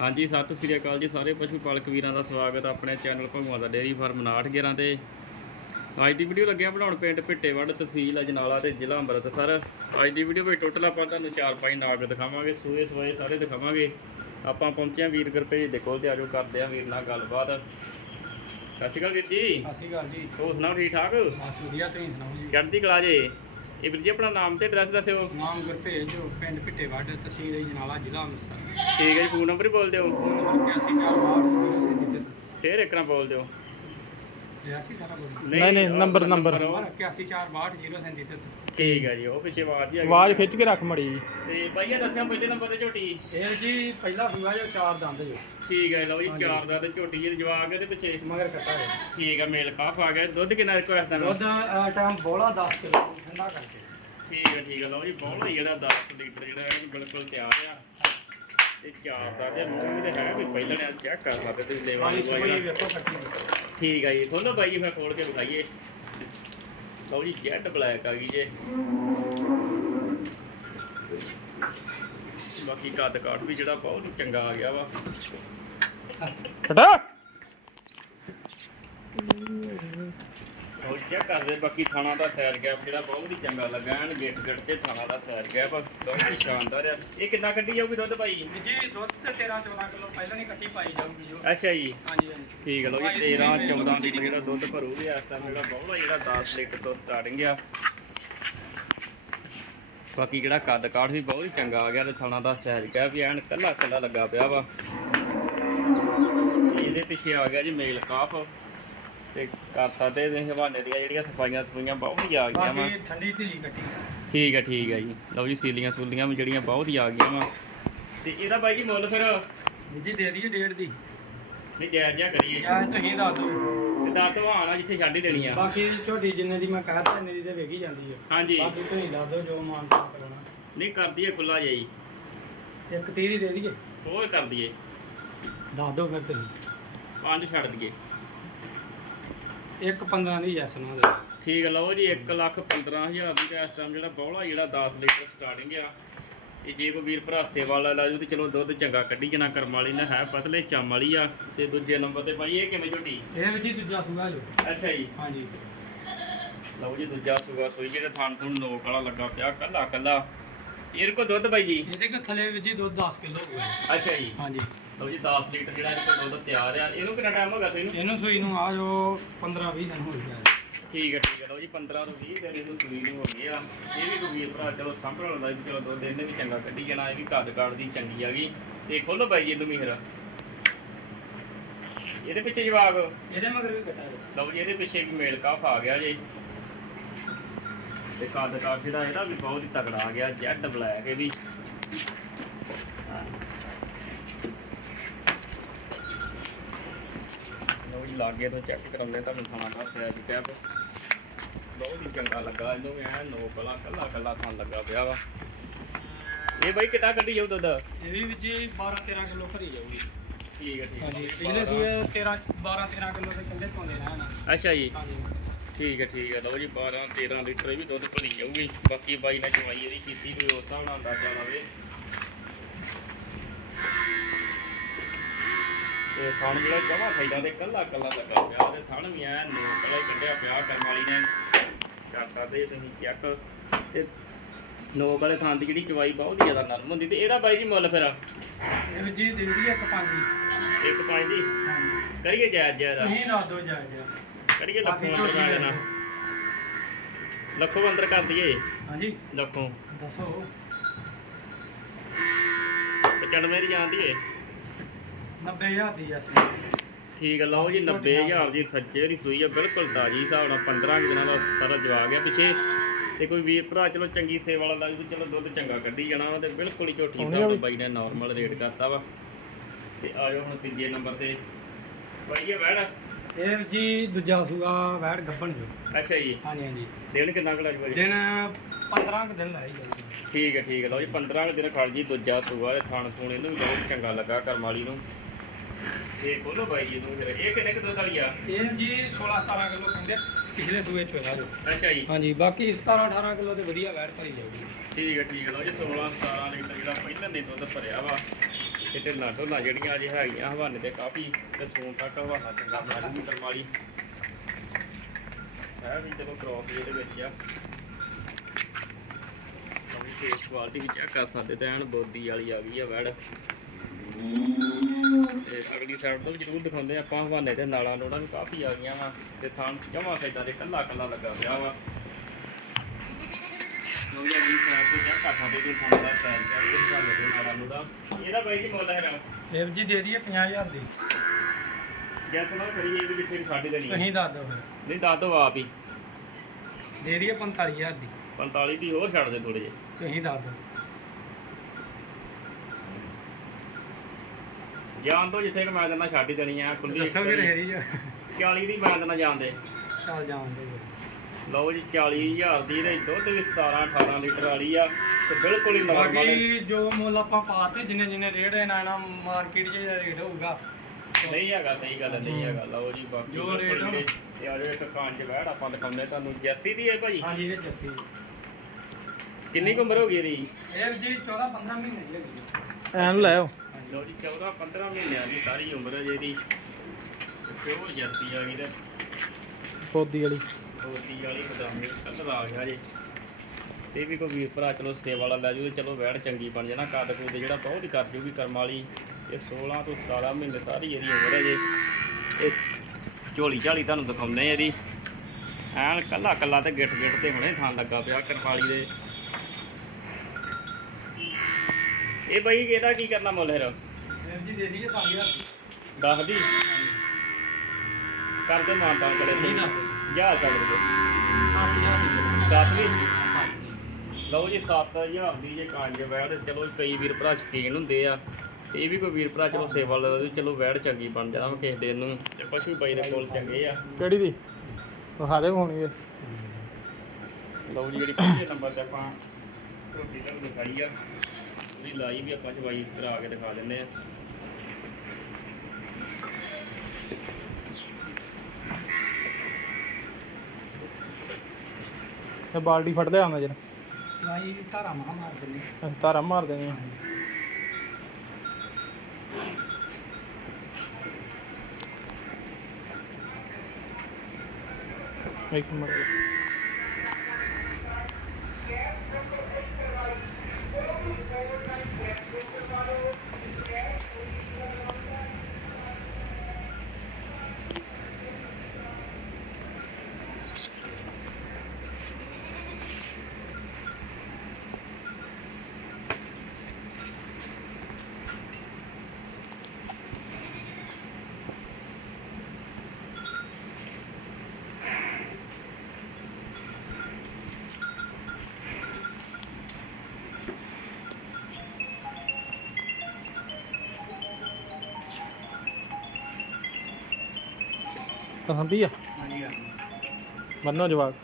ਹਾਂਜੀ ਸਤਿ ਸ੍ਰੀ ਅਕਾਲ ਜੀ ਸਾਰੇ ਪਸ਼ੂ ਪਾਲਕ ਵੀਰਾਂ ਦਾ ਸਵਾਗਤ ਆਪਣੇ ਚੈਨਲ ਭਗਵਾਨ ਦਾ ਡੇਅਰੀ ਫਾਰਮ 911 ਤੇ। ਅੱਜ ਦੀ ਵੀਡੀਓ ਲੱਗਿਆ ਬਣਾਉਣ ਪਿੰਡ ਭਿੱਟੇਵੱਡ ਤਹਿਸੀਲ ਅਜਨਾਲਾ ਤੇ ਜ਼ਿਲ੍ਹਾ ਅੰਮ੍ਰਿਤਸਰ। ਅੱਜ ਦੀ ਵੀਡੀਓ ਵਿੱਚ ਟੋਟਲ ਆਪਾਂ ਤੁਹਾਨੂੰ ਚਾਰ ਪੰਜ ਨਾਗ ਦਿਖਾਵਾਂਗੇ ਸੂਏ ਸਵਾਏ ਸਾਰੇ ਦਿਖਾਵਾਂਗੇ। ਆਪਾਂ ਪਹੁੰਚੇ ਹਾਂ ਵੀਰ ਗੁਰਪ੍ਰੀਤ ਦੇ ਕੋਲ ਤੇ ਆਜੋ ਕਰਦੇ ਹਾਂ ਵੀਰ ਨਾਲ ਗੱਲਬਾਤ। ਸਤਿ ਸ਼੍ਰੀ ਅਕਾਲ ਵੀਰ ਜੀ। ਸਤਿ ਸ਼੍ਰੀ ਅਕਾਲ ਜੀ। ਹੋਰ ਸੁਣਾਓ ਠੀਕ ਠਾਕ? ਬਸ ਵਧੀਆ ਤੁਸੀਂ ਸੁਣਾਓ ਜੀ? ਚੜ੍ਹਦੀ ਕਲਾ ਜੇ? ਇਹ ਵੀਰ ਜੀ ਆਪਣਾ ਨਾਮ ਤੇ ਐਡਰੈਸ ਦੱਸਿਓ। ਨਾਮ ਗੁਰਭੇਜ ਪਿੰਡ ਭਿੱਟੇਵੱਡ ਤਹਿਸੀਲ ਜਨਾਲਾ ਜ਼ਿਲ੍ਹਾ ਅੰਮ੍ਰਿਤਸਰ। ਠੀਕ ਹੈ ਜੀ ਫੋਨ ਨੰਬਰ ਹੀ ਬੋਲ ਦਿਓ। ਫੋਨ ਨੰਬਰ 8142 ਫੇਰ ਇੱਕ ਨਾਲ ਬੋਲ ਦਿਓ। 83 ਸਾਰਾ ਬੋਲ ਨਹੀਂ, ਨਹੀਂ, ਨੰਬਰ, ਨੰਬਰ। ਨੰਬਰ 8142 ਠੀਕ ਹੈ ਜੀ ਉਹ ਪਿੱਛੇ ਆਵਾਜ਼ ਹੀ ਆ ਗਈ। ਆਵਾਜ਼ ਖਿੱਚ ਕੇ ਰੱਖ ਮੜੀ। ਜੀ ਤੇ ਭਾਈਆ ਦੱਸਿਆ ਪਹਿਲੇ ਨੰਬਰ ਤੇ ਝੋਟੀ। ਇਹ ਜੀ ਪਹਿਲਾ ਸੂਆ ਜੋ ਚਾਰ ਦੰਦ ਜੋ? ਠੀਕ ਹੈ ਲਓ ਜੀ। ਚਾਰ ਦਾ ਤੇ ਝੋਟੀ ਜੀ ਜਵਾਕ ਇਹਦੇ ਪਿੱਛੇ। ਮਗਰ ਕੱਟਾ ਹੈ ਠੀਕ ਹੈ ਮੇਲ ਕਾਫ ਆ ਗਿਆ। ਦੁੱਧ ਕਿੰਨਾ ਇਸ ਤਰ੍ਹਾਂ ਦੁੱਧ ਟਾਈਮ ਬੋਲਾ 10 ਕਿਲੋ ਠੰਡਾ ਕਰਕੇ। ਠੀਕ ਹੈ ਠੀਕ ਹੈ ਲਓ ਜੀ ਬਹੁਤ ਹੀ ਜਿਹੜਾ 10 ਲੀਟਰ ਜਿਹੜਾ ਹੈ ਬਿਲਕੁਲ ਤਿਆਰ ਆ। ਤੇ ਚਾਰ ਦਾ ਤੇ ਮੂੰਹ ਤੇ ਹੈ ਵੀ ਪਹਿਲਾਂ ਨੇ ਚੈੱਕ ਕਰ ਸਕਦੇ ਤੁਸੀਂ ਲੈਵਾ ਪਾਣੀ ਲੂਆ ਸੁਈ ਜਿਹੜਾ। ਵੇਖੋ ਕੱਟੀ ਦੀ। ਠੀਕ ਹੈ ਜੀ। ਖੋਲੋ ਬਾਈ ਜੀ, ਫਿਰ ਖੋਲ ਕੇ ਵਿਖਾਈਏ। ਲਓ ਜੀ, ਜੈਟ ਬਲੈਕ ਆ ਗਈ ਜੇ। ਬਾਕੀ ਕੱਦ ਕਾਠ ਵੀ ਜਿਹੜਾ ਬਹੁਤ ਚੰਗਾ ਆ ਗਿਆ ਵਾ। ਹਟਾ ਉਹ ਚੈੱਕ ਕਰਦੇ ਬਾਕੀ ਥਾਣਾ ਦਾ ਸੈਰ ਗੈਪ ਜਿਹੜਾ ਬਹੁਤ ਹੀ ਚੰਗਾ ਲੱਗਾ ਐਨ ਗਿੱਟ ਗਿੱਟ ਤੇ ਥਾਣਾ ਦਾ ਸੈਰ ਗੈਪ ਬਹੁਤ ਹੀ ਸ਼ਾਨਦਾਰ ਆ। ਇਹ ਕਿੰਨਾ ਕੱਢੀ ਜਾਊਗੀ ਦੁੱਧ ਭਾਈ? ਜੀ ਦੁੱਧ ਤੇ 13 14 ਕਿਲੋ ਪਹਿਲਾਂ ਨਹੀਂ ਕੱਟੀ ਪਾਈ ਜਾਊਗੀ ਜੋ ਅੱਛਾ ਜੀ। ਹਾਂਜੀ ਹਾਂਜੀ। ਠੀਕ ਲੋ ਜੀ 13 14 ਲੀਟਰ ਜਿਹੜਾ ਦੁੱਧ ਭਰੂਗੀ ਇਸ ਟਾਈਮ ਜਿਹੜਾ ਬਹੁਤ ਜਿਹੜਾ 10 ਲੀਟਰ ਤੋਂ ਸਟਾਰਟਿੰਗ ਆ। ਬਾਕੀ ਜਿਹੜਾ ਕੱਦ ਕਾਠ ਵੀ ਬਹੁਤ ਹੀ ਚੰਗਾ ਆ ਗਿਆ ਤੇ ਥਾਣਾ ਦਾ ਸੈਰ ਗੈਪ ਵੀ ਐਨ ਕੱਲਾ ਕੱਲਾ ਲੱਗਾ ਪਿਆ ਵਾ। ਇਹਦੇ ਪਿੱਛੇ ਆ ਗਿਆ ਜੀ ਮੇਲ ਕਾਫ। ਤੇ ਕਰ ਸਕਦੇ ਤੇ ਹਵਾਨੇ ਦੀਆਂ ਜਿਹੜੀਆਂ ਸਫਾਈਆਂ ਸਫਾਈਆਂ ਬਹੁਤ ਹੀ ਆ ਗਈਆਂ ਵਾ। ਬਾਕੀ ਠੰਡੀ ਢਿੱਲੀ ਕੱਟੀ। ਠੀਕ ਹੈ ਠੀਕ ਹੈ ਜੀ। ਲਓ ਜੀ ਸੀਲੀਆਂ ਸੂਲੀਆਂ ਵੀ ਜਿਹੜੀਆਂ ਬਹੁਤ ਹੀ ਆ ਗਈਆਂ ਵਾ। ਤੇ ਇਹਦਾ ਬਾਈ ਜੀ ਮੁੱਲ ਫਿਰ? ਜੀ ਦੇ ਦਈਏ ਡੇਢ ਦੀ। ਨਹੀਂ ਜਾਇਜ਼ ਜਿਹਾ ਕਰੀਏ। ਜਾਂ ਤੁਸੀਂ ਦੱਸ ਦਿਓ। ਤੇ ਦਾ ਤੋਂ ਆਣਾ ਜਿੱਥੇ ਛੱਡ ਹੀ ਦੇਣੀ ਆ। ਬਾਕੀ ਝੋਟੀ ਜਿੰਨੇ ਦੀ ਮੈਂ ਕਹਤਾ ਇੰਨੇ ਦੀ ਤੇ ਵੇਖੀ ਜਾਂਦੀ ਹੈ ਹਾਂਜੀ। ਬਾਕੀ ਤੁਸੀਂ ਦੱਸ ਦਿਓ ਜੋ ਮਾਨਤਾ ਕਰਨਾ ਨਹੀਂ ਕਰਦੀ ਹੈ ਖੁੱਲਾ ਜਾਈ ਇੱਕ ਤੀਹ ਦੀ ਦੇ ਦਈਏ। ਹੋਰ ਕਰ ਦਈਏ। ਦੱਸ ਦਿਓ ਫਿਰ ਤੁਸੀਂ। ਪੰਜ ਛੱਡ ਦਈਏ। ਇੱਕ 15 ਦੀ ਯੈਸ ਨਾ ਦੇ ਠੀਕ ਲਓ ਜੀ 1 ਲੱਖ 15000 ਦੀ ਤਾਂ ਇਸ ਟਾਈਮ ਜਿਹੜਾ ਬੌਲਾ ਜਿਹੜਾ 10 ਲੀਟਰ ਸਟਾਰਟਿੰਗ ਆ ਇਹ ਜੇ ਕੋਈ ਵੀਰ ਭਰਾ ਸੇਵਾ ਵਾਲਾ ਲੈ ਜੂ ਤੇ ਚਲੋ ਦੁੱਧ ਚੰਗਾ ਕੱਢੀ ਜਨਾ ਕਰਮ ਵਾਲੀ ਨਾ ਹੈ ਪਤਲੇ ਚਮ ਵਾਲੀ ਆ ਤੇ ਦੂਜੇ ਨੰਬਰ ਤੇ ਭਾਈ ਇਹ ਕਿਵੇਂ ਝੋਟੀ ਇਹ ਵਿੱਚ ਹੀ ਦੂਜਾ ਸੂਆ ਜੋ। ਅੱਛਾ ਜੀ। ਹਾਂਜੀ। ਲਓ ਜੀ ਦੂਜਾ ਸੂਗਾ ਸੋਈ ਜਿਹੜਾ ਥਾਣ ਥੁਣ ਲੋਕ ਵਾਲਾ ਲੱਗਾ ਪਿਆ ਕੱਲਾ ਕੱਲਾ ਇਹਦੇ ਕੋ ਦੁੱਧ ਬਾਈ ਜੀ? ਇਹਦੇ ਕੋ ਥੱਲੇ ਵਿੱਚ ਹੀ ਦੁੱਧ 10 ਕਿਲੋ ਹੋਊਗਾ। ਅੱਛਾ ਜੀ। ਹਾਂਜੀ। ਲਓ ਜੀ 10 ਲੀਟਰ ਜਿਹੜਾ ਇਹਦੇ ਕੋਲ ਦੁੱਧ ਤਿਆਰ ਆ। ਇਹਨੂੰ ਕਿੰਨਾ ਟਾਈਮ ਹੋ ਗਿਆ ਸੋਈ ਨੂੰ? ਇਹਨੂੰ ਸੂਈ ਨੂੰ ਆ ਜੋ 15 20 ਦਿਨ ਹੋ ਗਿਆ ਠੀਕ ਹੈ ਠੀਕ ਹੈ ਲਓ ਜੀ 15 ਤੋਂ 20 ਦਿਨ ਇਹਨੂੰ ਸੂਈ ਨੂੰ ਹੋ ਗਏ ਆ। ਇਹ ਵੀ ਕੋਈ ਭਰਾ ਚਲੋ ਸਾਂਭਣ ਵਾਲਾ ਵੀ ਚਲੋ ਦੁੱਧ ਇਹਨੇ ਵੀ ਚੰਗਾ ਕੱਢੀ ਜਾਣਾ ਇਹ ਵੀ ਕੱਦ ਕਾੜ ਦੀ ਚੰਗੀ ਆ ਗਈ। ਤੇ ਖੋਲੋ ਬਾਈ ਜੀ ਇਹਨੂੰ ਮੀਹਰ। ਇਹਦੇ ਪਿੱਛੇ ਜਵਾਗ ਇਹਦੇ ਮਗਰ ਵੀ ਕੱਟਾ ਜੋ ਲਓ ਜੀ ਇਹਦੇ ਪਿੱਛੇ ਇੱਕ ਮੇਲ ਕਾਫ ਆ ਗਿਆ ਜੀ। ਤੇ ਕੱਦ ਕਾੜ ਜਿਹੜਾ ਇਹਦਾ ਵੀ ਬਹੁਤ ਹੀ ਤਗੜਾ ਆ ਗਿਆ ਜੈਡ ਬਲੈਕ ਇਹ ਵੀ ਲਓ ਜੀ ਲਾਗੇ ਤੋਂ ਚੈੱਕ ਕਰਾਉਂਦੇ ਤੁਹਾਨੂੰ ਖਾਣਾ ਦਾ ਸੈਜ ਕੈਪ ਬਹੁਤ ਹੀ ਚੰਗਾ ਲੱਗਾ ਇਹਨੂੰ ਐ ਨੋ ਕਲਾ ਕੱਲਾ ਕੱਲਾ ਥਾਂ ਲੱਗਾ ਪਿਆ ਵਾ। ਇਹ ਬਾਈ ਕਿੱਦਾਂ ਕੱਢੀ ਜਾਊ ਦੁੱਧ? ਇਹ ਵੀ ਵਿੱਚ ਹੀ 12 13 ਕਿਲੋ ਭਰੀ ਜਾਊਗੀ। ਠੀਕ ਹੈ ਠੀਕ ਹੈ। ਹਾਂਜੀ ਪਿਛਲੇ ਸੂਏ 13 12 13 ਕਿਲੋ ਦੇ ਕੰਡੇ ਪਾਉਂਦੇ ਰਹਿਣ। ਅੱਛਾ ਜੀ। ਠੀਕ ਹੈ ਠੀਕ ਹੈ। ਲਓ ਜੀ 12 13 ਲੀਟਰ ਵੀ ਦੁੱਧ ਭਰੀ ਜਾਊਗੀ। ਬਾਕੀ ਬਾਈ ਨੇ ਚਵਾਈ ਇਹਦੀ ਕੀਤੀ ਕੋਈ ਉਸ ਹਿਸਾਬ ਨਾਲ ਅੰਦਾਜ਼ਾ ਲਾਵੇ। ਤੇ ਥਣ ਜਿਹੜਾ ਜਮਾ ਫਾਇਦਾ ਤੇ ਕੱਲਾ ਕੱਲਾ ਲੱਗਾ ਪਿਆ ਤੇ ਥਣ ਵੀ ਐ ਨੋ ਕੱਲਾ ਹੀ ਕੱਢਿਆ ਪਿਆ ਕਰਮ ਵਾਲੀ ਨੇ ਕਰ ਸਕਦੇ ਜੇ ਤੁਸੀਂ ਚੈੱਕ ਤੇ ਨੋਕ ਵਾਲੇ ਥਾਂ ਦੀ ਜਿਹੜੀ ਚਵਾਈ ਬਹੁਤ ਜ਼ਿਆਦਾ ਨਰਮ ਹੁੰਦੀ ਤੇ ਇਹਦਾ ਬਾਈ ਜੀ ਮੁੱਲ ਫਿਰ? ਇਹ ਵਿੱਚ ਹੀ ਦੇ ਦਈਏ ਇੱਕ ਪੰਜ ਦੀ। ਇੱਕ ਪੰਜ ਦੀ? ਕਰੀਏ ਜਾਇਜ਼ ਜਾਇਜ਼? ਦਾ ਤੁਸੀਂ ਦੱਸ ਦਿਓ ਜਾਇਜ਼। ਕਰੀਏ ਲੱਖੋਂ ਅੰਦਰ ਕਰ ਦੇ ਦੇਣਾ। ਲੱਖੋਂ ਅੰਦਰ ਕਰ ਦਈਏ? ਹਾਂਜੀ। ਲੱਖੋਂ। ਦੱਸੋ। 95 ਦੀ ਜਾਂਦੀ ਏ 90000 ਦੀ ਯੈਸ ਠੀਕ ਹੈ ਲਓ ਜੀ 90000 ਦੀ ਸੱਜੇ ਦੀ ਸੂਈ ਆ ਬਿਲਕੁਲ ਤਾਜੀ ਹਿਸਾਬ ਨਾਲ 15 ਕੁ ਦਿਨਾਂ ਦਾ ਸਾਰਾ ਜਵਾ ਗਿਆ ਪਿੱਛੇ। ਤੇ ਕੋਈ ਵੀਰ ਭਰਾ ਚਲੋ ਚੰਗੀ ਸੇਵਾ ਵਾਲਾ ਲੱਗ ਵੀ ਚਲੋ ਦੁੱਧ ਚੰਗਾ ਕੱਢੀ ਜਾਣਾ ਤੇ ਬਿਲਕੁਲ ਹੀ ਝੋਟੀ ਹਿਸਾਬ ਨਾਲ ਬਾਈ ਨੇ ਨਾਰਮਲ ਰੇਟ ਕਰਤਾ ਵਾ। ਤੇ ਆਇਓ ਹੁਣ ਤੀਜੇ ਨੰਬਰ ਤੇ। ਇਹ ਵੈੜ ਇਹ ਜੀ ਦੂਜਾ ਸੂਆ ਵੈੜ ਗੱਬਣ ਜੋ ਅੱਛਾ ਜੀ। ਹਾਂਜੀ ਹਾਂਜੀ। ਕਿੰਨਾ ਲੱਗ ਜੀ? ਦਿਨ 15 ਕੁ ਦਿਨ ਲਾਈ ਜਾਂਦੀ ਠੀਕ ਹੈ ਠੀਕ ਹੈ ਲਓ ਜੀ 15 ਕੁ ਦਿਨ ਖੜ ਜੀ ਦੂਜਾ ਸੂਆ ਤੇ ਥਾਣ ਥੂਣ ਇਹਨੂੰ ਵੀ ਬਹੁਤ ਚੰਗਾ ਲੱਗਾ ਕਰਮ ਵਾਲੀ ਨੂੰ। ਤੇ ਬੋਲੋ ਬਾਈ ਜੀ ਨੂੰ ਇਹ ਕਿੰਨੇ ਕੁ ਦੁੱਧ ਵਾਲੀ ਆ ਇਹ ਜੀ 16 17 ਕਿਲੋ ਕਹਿੰਦੇ ਪਿਛਲੇ ਸੂਏ ਚ ਹੋਇਆ ਜੋ ਅੱਛਾ ਜੀ। ਹਾਂਜੀ ਬਾਕੀ 17 18 ਕਿਲੋ ਤੇ ਵਧੀਆ ਵੈੜ ਭਰੀ ਜਾਊਗੀ। ਠੀਕ ਹੈ ਠੀਕ ਹੈ ਲਓ ਜੀ 16 17 ਲੀਟਰ ਜਿਹੜਾ ਪਹਿਲਾਂ ਨੇ ਦੁੱਧ ਭਰਿਆ ਵਾ ਤੇ ਢਿੱਲਾਂ ਢੋਲਾਂ ਜਿਹੜੀਆਂ ਅਜੇ ਹੈਗੀਆਂ ਹਵਾਨੇ ਤੇ ਕਾਫੀ ਤੇ ਸੂਣ ਤੱਕ ਹਵਾਨਾ ਚੰਗਾ ਬਣਾ ਜੂਗੀ ਕਰਮਾਲੀ ਹੈ ਵੀ ਚਲੋ ਕ੍ਰੋਸ ਜਿਹਦੇ ਵਿੱਚ ਆ। ਕਮੀ ਫੇਸ ਕੁਆਲਿਟੀ ਚੈੱਕ ਕਰ ਸਕਦੇ ਤੇ ਐਨ ਬੋਦੀ ਵਾਲੀ ਆ ਗਈ ਆ ਵੈੜ। ਤੇ ਅਗਲੀ ਸਾਈਡ ਤੋਂ ਵੀ ਜ਼ਰੂਰ ਦਿਖਾਉਂਦੇ ਆਪਾਂ ਹਵਾਨੇ ਤੇ ਨਾਲਾਂ ਨੋੜਾਂ ਵੀ ਕਾਫੀ ਆ ਗਈਆਂ ਵਾ ਤੇ ਥਾਂ ਜਮਾ ਇਦਾਂ ਦੇ ਕੱਲਾ ਕੱਲਾ ਲੱਗਾ ਪਿਆ ਵਾ। ਕਿਉਂਕਿ ਅਗਲੀ ਸਾਈਡ ਤੋਂ ਕਰ ਸਕਦੇ ਤੇ ਥਾਂ ਦਾ ਸਾਈਜ਼ ਤੇ ਹਵਾਨੇ ਦੇ ਨਾਲਾਂ ਨੋੜਾਂ ਇਹਦਾ ਬਾਈ ਜੀ ਮੁੱਲ ਹੈਗਾ। ਦੇਵ ਜੀ ਦੇ ਦਈਏ 50000 ਦੀ। ਗੈਸ ਨਾ ਕਰੀਏ ਇਹਦੇ ਵਿੱਚ ਫਿਰ ਛੱਡ ਦੇਣੀ। ਤੁਸੀਂ ਦੱਸ ਦਿਓ ਫਿਰ। ਨਹੀਂ ਦੱਸ ਦੋ ਆਪ ਹੀ। ਦੇ ਦਈਏ 45000 ਦੀ। 45 ਦੀ ਹੋਰ ਛੱਡ ਦੇ ਥੋੜੇ ਜਿਹੇ। ਤੁਸੀਂ ਦੱਸ ਦਿਓ। ਜਾਣ ਤੋਂ ਜਿੱਥੇ ਕਿ ਮੈਂ ਦਿੰਦਾ ਛੱਡ ਹੀ ਦੇਣੀ ਆ ਖੁੱਲੀ ਦੱਸੋ ਫਿਰ ਹੈਰੀ ਜੀ 40 ਦੀ ਮੈਂ ਦਿੰਦਾ ਜਾਣ ਦੇ। ਚੱਲ ਜਾਣ ਦੇ ਫਿਰ। ਲਓ ਜੀ 40000 ਦੀ ਦੇ ਦੁੱਧ ਵੀ 17 18 ਲੀਟਰ ਵਾਲੀ ਆ ਤੇ ਬਿਲਕੁਲ ਹੀ ਨਾਰਮਲ ਬਾਕੀ ਜੋ ਮੁੱਲ ਆਪਾਂ ਪਾਤੇ ਜਿੰਨੇ ਜਿੰਨੇ ਰੇਟ ਹੈ ਨਾ ਨਾ ਮਾਰਕੀਟ 'ਚ ਰੇਟ ਹੋਊਗਾ। ਨਹੀਂ ਹੈਗਾ ਸਹੀ ਗੱਲ ਹੈ, ਨਹੀਂ ਹੈਗਾ। ਲਓ ਜੀ ਬਾਕੀ ਜੋ ਬਿਲਕੁਲ ਰੇਟ ਆ। ਜਿਹੜੇ- ਤੇ ਆ ਜੋ ਇੱਕ ਕਾਂਜ ਬੈੜ ਆਪਾਂ ਦਿਖਾਉਂਦੇ ਤੁਹਾਨੂੰ। ਜੈਸੀ ਦੀ ਹੈ ਭਾਜੀ? ਹਾਂਜੀ ਇਹਦੇ 'ਚ ਅਸੀਂ ਕਿੰਨੀ ਕੁ ਉਮਰ ਹੋ ਗਈ ਇਹਦੀ? ਇਹ ਜੀ 14 15 ਮਹੀਨੇ ਦੀ ਹੈਗੀ। ਐਨ ਲੈ ਆਓ। ਲਓ ਜੀ 14 15 ਮਹੀਨਿਆਂ ਦੀ ਸਾਰੀ ਉਮਰ ਹੈ ਜੀ ਇਹਦੀ ਪਿਓਰ ਜੈਸੀ ਆ ਗਈ ਤੇ ਪੌਦੀ ਵਾਲੀ। ਰੋਟੀ ਵਾਲੀ ਬਦਾਮੀ ਕਲਰ ਆ ਗਿਆ ਜੀ। ਤੇ ਵੀ ਕੋਈ ਵੀਰ ਭਰਾ ਚਲੋ ਸੇਵਾ ਵਾਲਾ ਲੈ ਜੂ ਤੇ ਚਲੋ ਵੈੜ ਚੰਗੀ ਬਣ ਜਾਣਾ ਕੱਦ ਕੁੱਦ ਜਿਹੜਾ ਬਹੁਤ ਹੀ ਕਰ ਜੂਗੀ ਕਰਮ ਵਾਲੀ। ਇਹ 16 ਤੋਂ 17 ਮਹੀਨੇ ਸਾਰੀ ਇਹਦੀ ਉਮਰ ਹੈ ਜੀ। ਇਹ ਝੋਲੀ ਝਾਲੀ ਤੁਹਾਨੂੰ ਦਿਖਾਉਂਦੇ ਆ ਇਹਦੀ। ਐਨ ਕੱਲਾ ਕੱਲਾ ਤੇ ਗਿੱਟ ਗਿੱਟ ਤੇ ਹੁਣੇ ਥਾਂ ਲੱਗਾ ਪਿਆ ਕਰਮਾਲੀ ਦੇ। ਇਹ ਬਈ ਇਹਦਾ ਕੀ ਕਰਨਾ ਮੁੱਲ ਫਿਰ? ਜੀ ਦੇ ਦਈਏ 10000 ਦੀ ਦੱਸ ਦੀ ਕਰਦੇ ਮਾਨਤਾ ਕਰੇ ਨਹੀਂ ਦੱਸ ਯਾਰ ਕਰ ਦੇ 7000 ਦੀ ਦੱਸ ਵੀ ਲਓ ਜੀ 7000 ਦੀ ਜੇ ਕਾਂਜ ਵੈੜ। ਤੇ ਚਲੋ ਕਈ ਵੀਰ ਭਰਾ ਸ਼ਕੀਨ ਹੁੰਦੇ ਆ। ਤੇ ਇਹ ਵੀ ਕੋਈ ਵੀਰ ਭਰਾ ਚਲੋ ਸੇਵਾ ਵਾਲਾ ਵੀ ਚਲੋ ਵੈੜ ਚੰਗੀ ਬਣ ਜਾਣਾ ਵਾ ਕਿਸੇ ਦਿਨ ਨੂੰ। ਤੇ ਪਸ਼ੂ ਬਾਈ ਦੇ ਕੋਲ ਚੰਗੇ ਆ। ਕਿਹੜੀ ਦੀ? ਵਿਖਾ ਦੇ ਹੋਣੀ ਇਹ ਲਓ ਜੀ ਜਿਹੜੀ ਪਹਿਲੇ ਨੰਬਰ ਤੇ ਆਪਾਂ ਰੋਟੀ ਤੁਹਾਨੂੰ ਦਿਖਾਈ ਆ। ਉਹਦੀ ਲਾਈ ਵੀ ਆਪਾਂ ਚਵਾਈ ਕਰਾ ਕੇ ਦਿਖਾ ਦਿੰਦੇ ਆ। ਇਹ ਬਾਲਟੀ ਫੜਦੇ ਆਉਂਦਾ ਜਰ। ਨਹੀਂ ਧਾਰਾ ਮਾਰ ਮਾਰ ਦਿੰਦੇ ਤਾਰਾ ਮਾਰ ਦੇਣੀ ਆ। ਇੱਕ ਮਿੰਟ। ਪਸੰਦੀ ਆ ਹਾਂਜੀ ਮੰਨੋ ਜਵਾਬ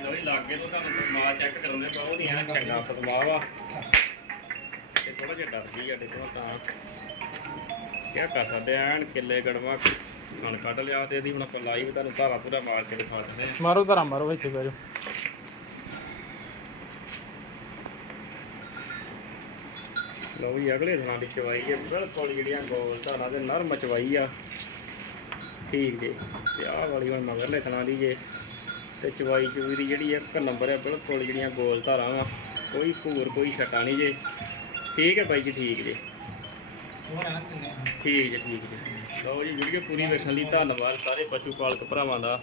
ਲਓ ਲਾਗੇ ਤੋਂ ਤੁਹਾਨੂੰ ਫਰਮਾ ਚੈੱਕ ਕਰਾਉਂਦੇ ਬਹੁਤ ਹੀ ਐਨ ਚੰਗਾ ਫਰਮਾ ਵਾ ਤੇ ਥੋੜਾ ਜਿਹਾ ਡਰਦੀ ਆ। ਦੇਖੋ ਤਾਂ ਕੀ ਕਰ ਸਕਦੇ ਆ ਐਨ ਕਿੱਲੇ ਗੜਵਾ ਕਣ ਕੱਢ ਲਿਆ ਤੇ ਇਹਦੀ ਹੁਣ ਆਪਾਂ ਲਾਈਵ ਤੁਹਾਨੂੰ ਧਾਰਾ ਪੂਰਾ ਮਾਰ ਕੇ ਦਿਖਾ ਦਿੰਦੇ ਆ ਮਾਰੋ ਤਾਰਾ ਮਾਰੋ ਇੱਥੇ ਬੈਜੋ ਲਓ ਜੀ ਅਗਲੇ ਦਿਨਾਂ ਦੀ ਚਵਾਈ ਹੈ ਬਿਲਕੁਲ ਜਿਹੜੀਆਂ ਗੋਲ ਧਾਰਾਂ ਦੇ ਨਰਮ ਚਵਾਈ ਆ। ਠੀਕ ਜੀ। ਤੇ ਆਹ ਵਾਲੀ ਹੁਣ ਮਗਰਲੇ ਦਿਨਾਂ ਦੀ ਜੇ। ਤੇ ਚਵਾਈ ਚੂਈ ਦੀ ਜਿਹੜੀ ਇੱਕ ਨੰਬਰ ਹੈ ਬਿਲਕੁਲ ਜਿਹੜੀਆਂ ਗੋਲ ਧਾਰਾਂ ਵਾ ਕੋਈ ਭੂਰ ਕੋਈ ਛਟਾ ਨਹੀਂ ਜੇ। ਠੀਕ ਹੈ ਬਾਈ ਜੀ ਠੀਕ ਜੀ। ਆ? ਠੀਕ ਜੀ ਠੀਕ ਜੀ। ਲਓ ਜੀ ਵੀਡੀਓ ਪੂਰੀ ਵੇਖਣ ਲਈ ਧੰਨਵਾਦ ਸਾਰੇ ਪਸ਼ੂ ਪਾਲਕ ਭਰਾਵਾਂ ਦਾ।